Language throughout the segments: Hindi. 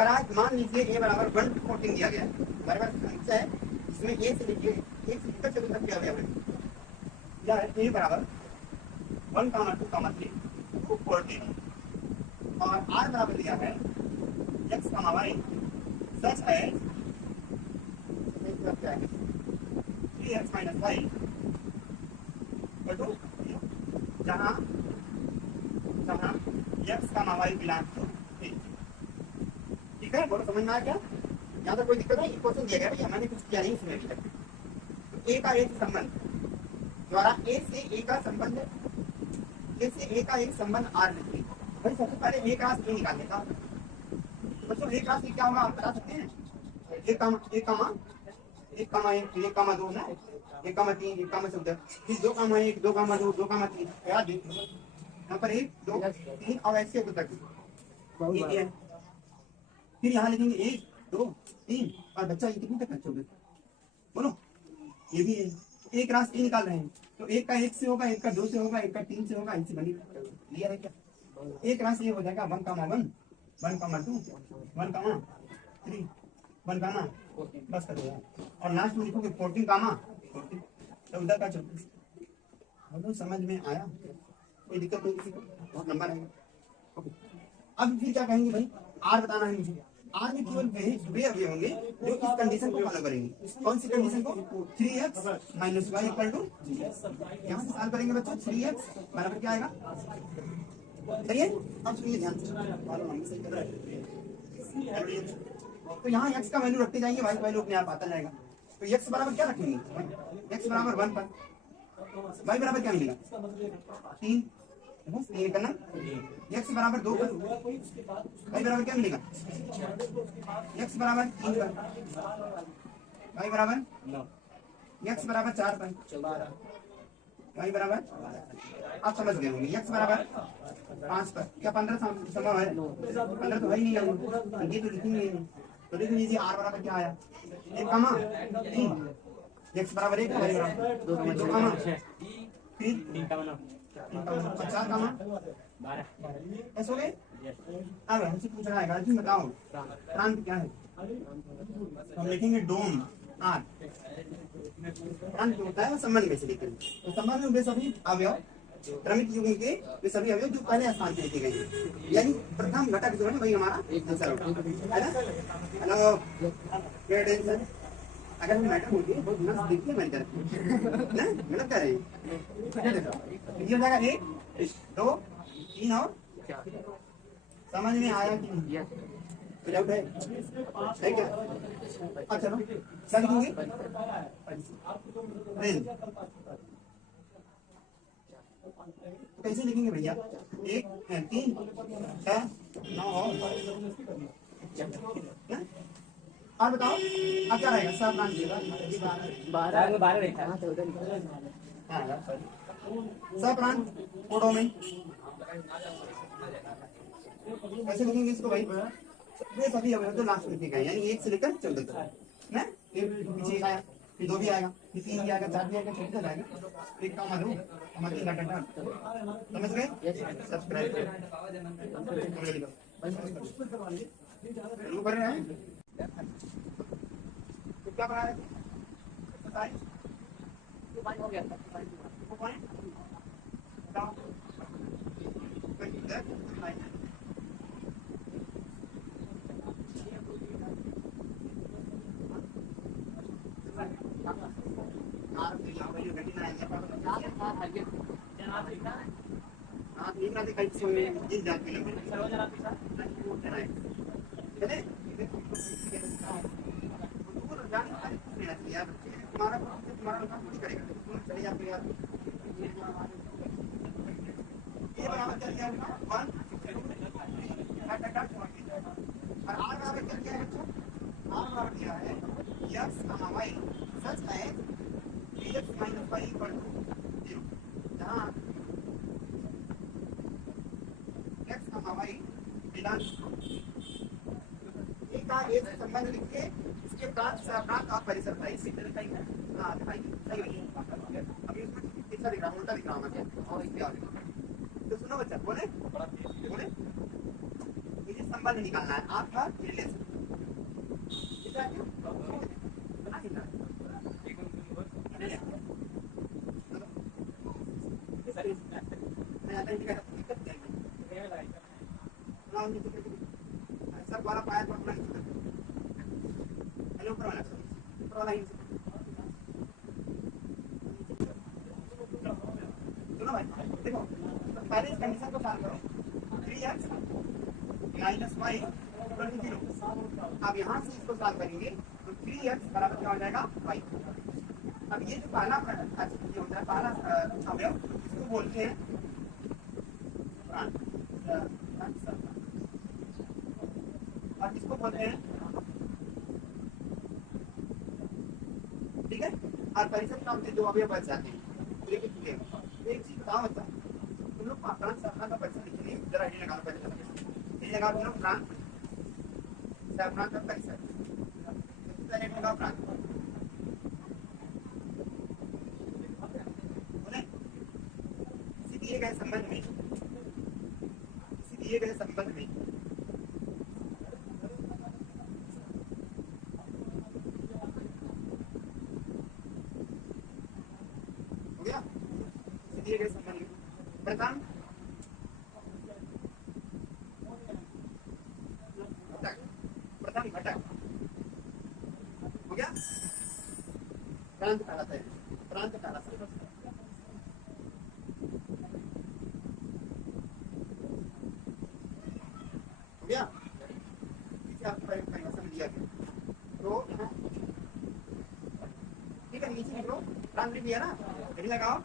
अगर आज मान लीजिए a बराबर 114 दिया गया है, हमारे पास समस्या है इसमें a से लेके एक से लेकर 14 तक दिया गया है, या a बराबर 1, 2, 3 214 और r बराबर दिया है x, y सच है 3x - y बटू जहाँ x, y belong to a। ठीक है, बोलो समझ में आया क्या? यहाँ तो कोई दिक्कत नहीं, क्वेश्चन दिया गया भैया, मैंने कुछ किया नहीं इसमें अभी तक। तो a का एक संबंध द्वारा a से a का संबंध, a से a का एक संबंध r लिखिए। भाई सबसे पहले a का a निकाल लेता हूँ। बच्चों a का क्या होगा आप बता सकते हैं? 1, 2 ना, 1, 3, 1, 14, फिर 2, 1, 2, 2, 2, 3 याद देखिए यहाँ पर 1, 2, 3 और ऐसे तक ये है। फिर यहाँ लिखेंगे 1, 2, 3 और बच्चा ये कितने तक बच्चों बोलो, ये भी है। एक रास्ते ये निकाल रहे हैं तो एक का 1 से होगा, एक का 2 से होगा, एक का 3 से होगा, इनसे बनी क्लियर है क्या? एक रास्ते ये हो जाएगा 1, 1, 1, 2, 1, 3, 1, बस कर दो और लास्ट में लिखोगे 14, 14 तो उधर का 34। बोलो समझ में आया? कोई दिक्कत नहीं किसी को? बहुत लंबा रहेगा। ओके, अब फिर क्या कहेंगे भाई? आर बताना है मुझे। आर में केवल वे अवयव होंगे जो इस कंडीशन को फॉलो करेंगे। कौन सी कंडीशन को? 3x - y = यहाँ से सॉल्व करेंगे बच्चों। 3x बराबर क्या आएगा? सही है? अब सुनिए ध्यान से, तो यहाँ x का वैल्यू रखते जाएंगे, y का वैल्यू अपने आप आता जाएगा। तो x बराबर क्या रखेंगे? x बराबर 1 पर y बराबर क्या मिलेगा? 3 करना। x बराबर 2 पर y बराबर क्या मिलेगा? x बराबर 3 पर y बराबर 9, x बराबर 4 पर y बराबर, आप समझ गए होंगे, x बराबर 5 पर। क्या 15 संभव है? 15 तो है ही नहीं, ये तो लिखेंगे नहीं। तो लिख लीजिए r बराबर क्या आया? 1, 3, x बराबर 1, y बराबर 2, 3, 4, 12 ऐसे हो गए। अब हमसे पूछ रहा है गार्जियन बताओ प्रांत क्या है? हम लिखेंगे डोम आर। प्रांत जो होता है वो संबंध में से लिखेंगे, तो संबंध में वे सभी अवयव क्रमिक युग्म के वे सभी अवयव जो पहले स्थान पे लिखे गए हैं, यानी प्रथम घटक जो है वही हमारा आंसर है ना। हेलो अटेंशन, अगर हम मैडम होती है बहुत मस्त देखिए मैंने ना मतलब कर रहे हैं। ये हो जाएगा 1, 2, 3 और 4। समझ में आया कि नहीं? डाउट है क्या? अच्छा चलो क्या लिखेंगे? तो कैसे लिखेंगे भैया? 1, 3, 6, 9 और बताओ अब क्या रहेगा? सब नाम 12 सब प्रांत कोडों में कैसे लिखेंगे इसको भाई? वे सभी अवयव तो लास्ट में लिखे गए, यानी 1 से लेकर 14 तक ना। फिर पीछे आया, फिर 2 भी आएगा, फिर 3 भी आएगा, 4 भी आएगा, 6 भी आएगा। एक काम आलू हमारी डाटा समझ गए? सब्सक्राइब कर रहे हैं। तो क्या बना है? बताइए हो गया संबंध लिखिए, इसके प्रांत और परिसर का इसी तरह का ही है। हाँ सही है। अभी इसमें कितना दिख रहा है? उल्टा दिख रहा है और इसके आगे। तो सुनो बच्चा, बोले संबंध निकालना है, आपका रिलेशन सब वाला पाया तो अपना हेलो वाला सुनो भाई, देखो पहले इस कंडीशन को सॉल्व करो, 3x minus Y equal to 0। अब यहाँ से इसको सॉल्व करेंगे तो 3x बराबर क्या हो जाएगा y। अब ये जो पहला ये होता है पहला अवयव, इसको बोलते हैं और इसको बोलते हैं, ठीक है। और परिसर काम से दो अवयव बच जाते हैं। एक चीज बताओ बच्चा, तुम लोग प्रांत शाखा का परिसर लिखेंगे, जरा आइडिया लगाओ पहले ये लगा तुम लोग प्रांत शाखा का परिसर, पहले लगाओ प्रांत दिए गए संबंध में, किसी दिए गए संबंध में हो गया, किसी दिए गए संबंध में प्रथम घटक हो गया, प्रांत कहलाता है, प्रांत कहलाता है। तो ठीक है, नीचे लिखो प्रांत लिख दिया ना, यही लगाओ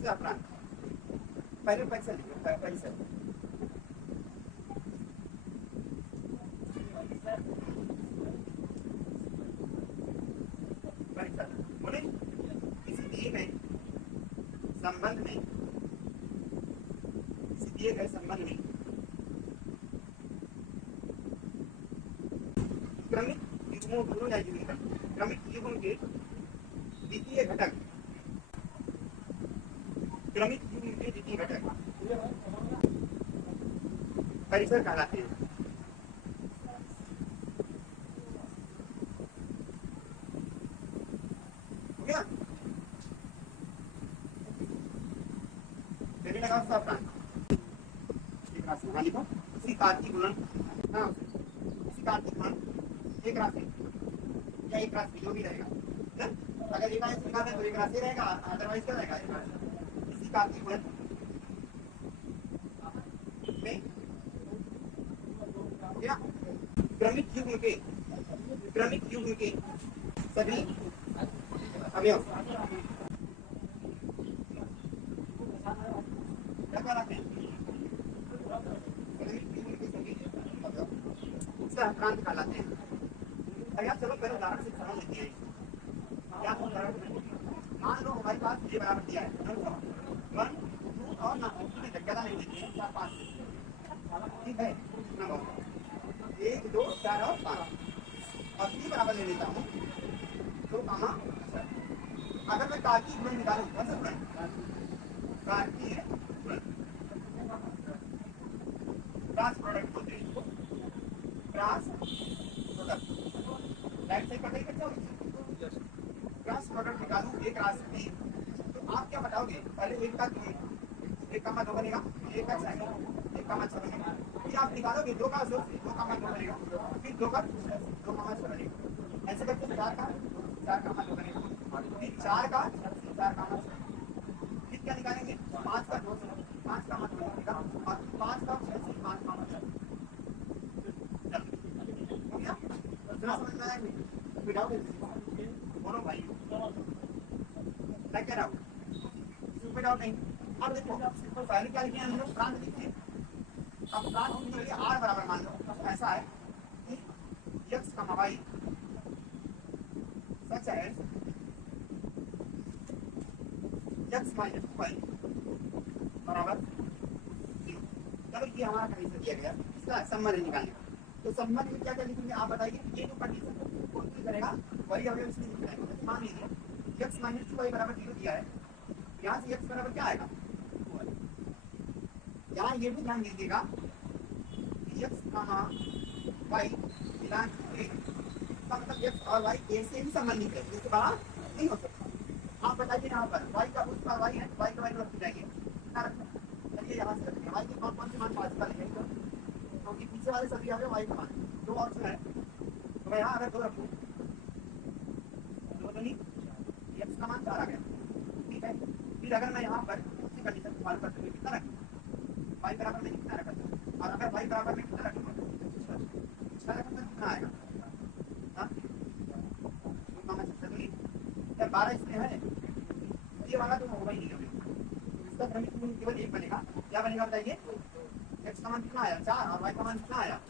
प्रांत, पहले परिसर लिखो, परिसर परिसर बोले किसी दिए गए संबंध में, किसी दिए गए संबंध में क्रमिक युग्मों क्रमिक युग्म के द्वितीय घटक, क्रमिक युग्म के द्वितीय घटक परिसर कहलाते हैं। हो गया, चलिए लगाओ सब प्रांत लिखो, उसी कार्तिक गुणन, हाँ उसी कार्तिक गुणन एक राशि या एक राशि जो भी रहेगा, अगर एक राशि निकालना है तो एक राशि रहेगा, अदरवाइज क्या रहेगा, इसी कार्तिक गुणन में हो गया। क्रमिक युग्म के सभी अवयव क्या कहलाते हैं, प्रांत कहलाते हैं। यार चलो पहले उदाहरण से समझ लेते हैं, क्या उदाहरण, मान लो हमारे पास ये बराबर दिया है 1 2 और ना ज्यादा नहीं देते हैं, 4 5, ठीक है, 1 2 4 और 5 और 3 बराबर ले लेता हूँ 2 कामा। अगर मैं कार्तीय गुणन निकालूं, कौन सा गुणन, कार्तीय गुणन, क्रॉस प्रोडक्ट बोलते हैं इसको, क्रॉस प्रोडक्ट, राइट साइड पर करते हो, क्रॉस प्रोडक्ट निकालूं एक राशि की, तो आप क्या बताओगे, पहले 1 का 1 कामा 2 बनेगा, 1 का 6 1 कामा 6 बनेगा, फिर आप निकालोगे 2 का 2 कामा 2 बनेगा, फिर 2 का 2 कामा 6 बनेगा, ऐसे करके 4 का 2 बनेगा, फिर 4 का 4 कामा 6, फिर क्या निकालेंगे 5 का 2 5 कामा 2 बनेगा, और 5 का 6 से 5 कामा 6 हो गया। समझ में आया विदाउट दोनों भाई मैं कह रहा हूँ विदाउट नहीं। अब देखो तो पहले क्या लिखे हम लोग, प्रांत लिखे, अब प्रांत होने के लिए आर बराबर मान लो, ऐसा है कि x का y सच है x माइनस y बराबर 0। चलो ये हमारा कंडीशन दिया गया, इसका संबंध निकालने का, तो संबंध में क्या क्या लिखेंगे आप बताइए, ये जो कंडीशन कौन सी करेगा वही अवयव इसमें लिखना है। मान लीजिए x माइनस y बराबर 0 दिया है, यहाँ से x बराबर क्या आएगा, यहाँ ये भी ध्यान दीजिएगा एक्स कमा वाई बिलोंग टू ए, इसका मतलब एक्स और वाई ए से ही संबंधित है, इसके बड़ा नहीं हो सकता। आप बताइए यहाँ पर वाई का उसका वाई है, वाई का वाई रख जाएंगे, क्या रखना? चलिए यहाँ से रखेंगे वाई के कौन से मान पास का लिखेंगे, क्योंकि पीछे वाले सभी आ गए वाई का मान, दो ऑप्शन है तो मैं यहाँ अगर दो रखूँ, दो तो नहीं, एक्स का मान 4 आ गया, ठीक है। फिर अगर मैं यहाँ पर उसी कंडीशन को फॉलो करते हुए कितना रखूँ, वाई बराबर में कितना रखा था, और अगर वाई बराबर में कितना रखूँगा, इसका रखूँ तो कितना आएगा, हाँ 12 इसमें है, ये वाला तो होगा ही नहीं कभी, इसका क्रमिक गुण केवल एक बनेगा, क्या बनेगा बताइए, एक्स का मान कितना आया 4 और वाई का मान कितना आया,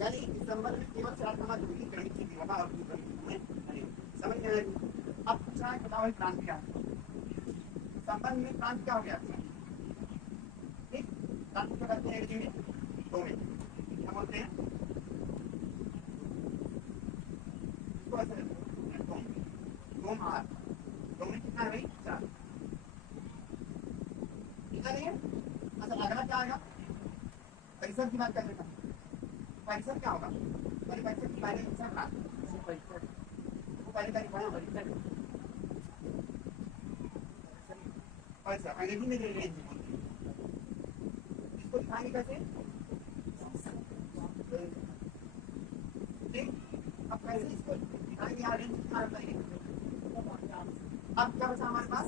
यानी इस संबंध में केवल 4 का मान जोड़िए, क्रमिक से होगा और समझ में आएगा। अब पूछना है बताओ प्रांत क्या है, संबंध में प्रांत क्या हो गया, ठीक, प्रांत क्या करते हैं में दो में क्या बोलते हैं, दो में कितना है भाई 4, कितना नहीं है। अच्छा अगला क्या आएगा, परिसर की बात करने का, परिसर क्या होगा, परिसर की पहले पहले तारीख बना परिसर अंग्रेजी में रेंज, इसको दिखाएंगे कैसे, अब कैसे इसको दिखाएंगे, यहाँ रेंज कितना बताइए। अब क्या बचा हमारे पास,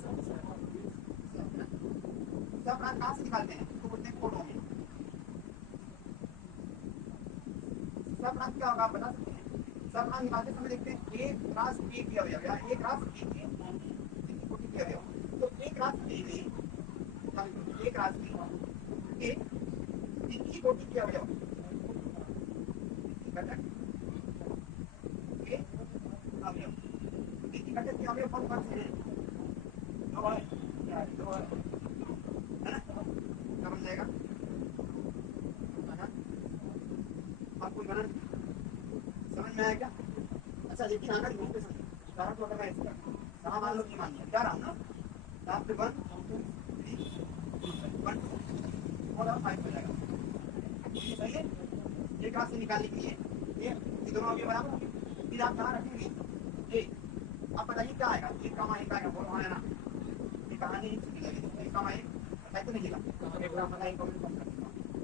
सब प्रांत कहाँ से निकालते हैं, इसको बोलते हैं कोडों में। सब प्रांत क्या होगा आप बता सकते हैं, सब प्रांत निकालते समय देखते हैं एक रास ए की अवयव या एक रास ए की कोटि की अवयव, तो एक रास ए में एक रास ए की कोटि की अवयव घटक के अवयव, इनकी घटक के अवयव कौन कौन से हैं, दो है ना, क्या बन जाएगा, आपको गणन समझ में आया क्या। अच्छा देखिए आगे घूमते समय कारण तो अगर मैं इसका कहाँ मान लो कि मान लिया क्या रहा ना, यहाँ पे 1 2 3 1 और 5 हो जाएगा, ये सही है। एक हाथ से निकालने के लिए ये दोनों अवयव बराबर होंगे, फिर आप कहाँ रखेंगे ए, आप बताइए क्या आएगा, एक कमा एक आएगा, बोलो है ना, ये कहानी एक कमा एक ऐसे नहीं लिखा,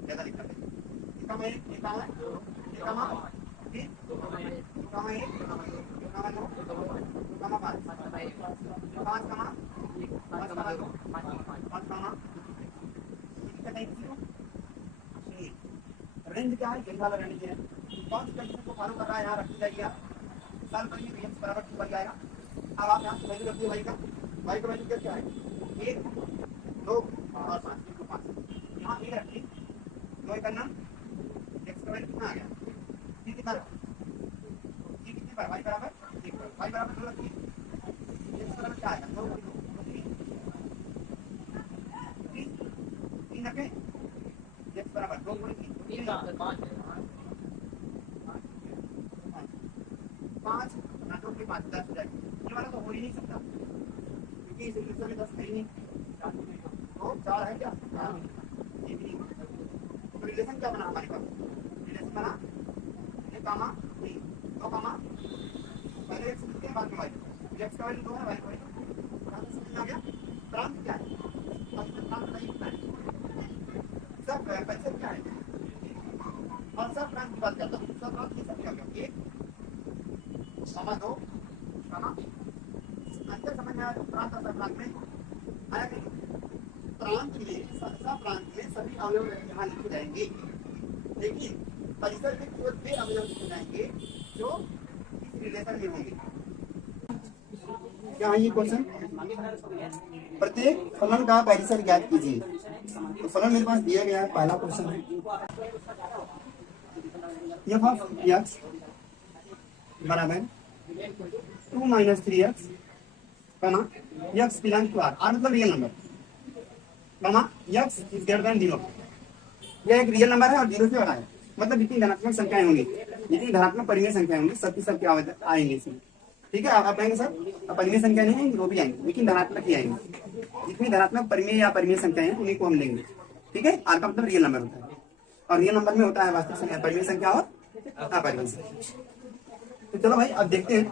ज़्यादा लिखा है, एक कमा एक कमा एक कमा तीन कमा एक कमा दो कमा 5 5 कमा 5 कमा 2 5 कमा रेंज क्या है, यही वाला रेंज है, कौन सी कंडीशन को फॉलो कर रहा है यहाँ रख जाइए, साल पर ये एक्स बराबर 2 बन जाएगा। अब आप यहाँ से वैल्यू रखिए वाई का वैल्यू क्या है 1 2 और 5 यहाँ ये रखिए, दो करना एक्स का वैल्यू कितना आ गया, ये कितना ये कितने पर वाई बराबर 1 पर, वाई बराबर 2 रखिए, एक्स बराबर क्या आएगा 2 3 रखें, एक्स बराबर 2 3 5 2 के 5 10 हो जाएगा, ये वाला तो हो ही नहीं सकता क्योंकि इस रिलेशन में 10 है ही नहीं, तो 4 है क्या, ये भी नहीं, तो रिलेशन क्या बना हमारे पास, रिलेशन बना ये कामा 3 2 कामा पहले एक्स लिखते हैं बाद में वाई, एक्स का वैल्यू 2 है वाई का वैल्यू समझ आ गया। प्रांत क्या है, प्रांत नहीं होता है, सब पैसे क्या है और सब प्रांत की बात करता हूँ, सब प्रांत ये सब क्या होगा 1 कमा 2 कमा, अंतर समझ में आया प्रांत और सब प्रांत में आया कि प्रांत में सब प्रांत में सभी अवयव यहाँ लिखे जाएंगे, लेकिन परिसर में केवल वे अवयव लिखे जाएंगे जो इस रिलेशन में होंगे। क्या है ये क्वेश्चन, प्रत्येक फलन का परिसर ज्ञात कीजिए, तो फलन मेरे पास दिया गया है, पहला क्वेश्चन है f ऑफ x बराबर 2 - 3x comma x belong to r, r मतलब real number comma x is greater than 0, यह एक रियल नंबर है और 0 से बड़ा है, मतलब जितनी धनात्मक संख्याएं होंगी, जितनी धनात्मक परिमेय संख्याएं होंगी सबकी सब क्या आएंगे इसमें, ठीक है। आप आएंगे सर, परिमेय संख्या नहीं आएंगी वो भी आएंगे, लेकिन धनात्मक ही आएंगे, जितनी धनात्मक परिमेय या परिमेय संख्याएं हैं उन्हीं को हम लेंगे, ठीक है, आर का मतलब रियल नंबर होता है, और रियल नंबर में होता है वास्तविक संख्या, परिमेय संख्या और अपरिमेय संख्या। तो चलो भाई अब देखते हैं।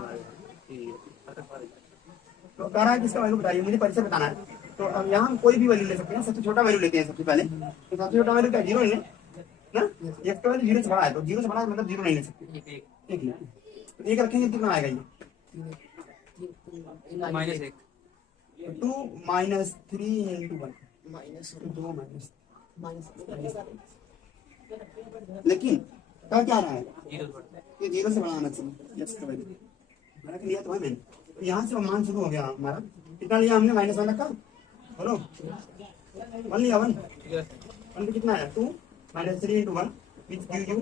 तो कह रहा है कि इसका वैल्यू बताइए, मुझे परिचय बताना है। तो अब यहाँ हम कोई भी वैल्यू ले सकते हैं, सबसे छोटा वैल्यू लेते हैं सबसे पहले। तो सबसे छोटा वैल्यू क्या, 0 ही है ना, एक का वैल्यू 0 से बड़ा है, तो 0 से बड़ा है मतलब 0 नहीं ले सकते, एक ले। तो एक रखेंगे कितना आएगा ये, -1 2 -3 × 1 2 माइनस, लेकिन क्या क्या रहा है, 0 बढ़ता है। ये 0 से बड़ा आना चाहिए, यस का वैल्यू रख लिया तो है मैंने। तो यहाँ से मान शुरू हो गया हमारा, कितना लिया हमने, -1 रखा, बोलो 1 लिया, 1 पे कितना है 2 -3 × 1 विच गिव यू,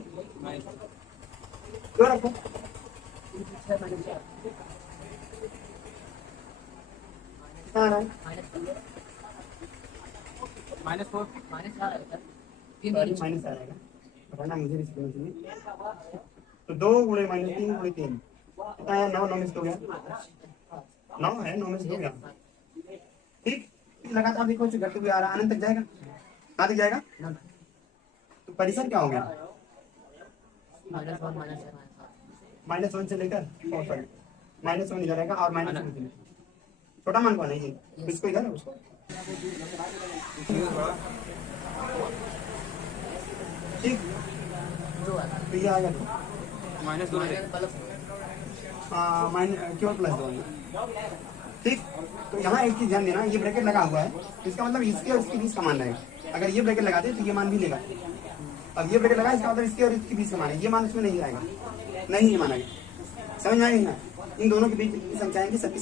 क्यों रखो कितना आ रहा है, -4 माइनस आ जाएगा, बताना मुझे इसमें चाहिए। तो 2 × -3 × 3 कितना है, 9 9 में से हो गया, 9 है, 9 में से हो गया, ठीक। लगातार देखो घटते हुए आ रहा है, अनंत तक जाएगा, कहाँ तक जाएगा, तो परिसर क्या हो गया, -1 से लेकर -1 इधर रहेगा और -1 छोटा मान कौन है ये, इसको इधर है उसको, ठीक। तो ये आ गया, -2 केवल +2, ठीक। तो यहाँ एक चीज ध्यान देना, ये ब्रैकेट लगा हुआ है, इसका मतलब इसके और इसके बीच का मान रहेगा। अगर ये ब्रैकेट लगाते तो ये मान भी लेगा, अब ये ब्रैकेट लगा, इसका मतलब इसके और इसके बीच का मान है, ये मान इसमें नहीं आएगा, नहीं ये माना गया, समझ में आएगी ना, इन दोनों के बीच की संख्याएं की सबकी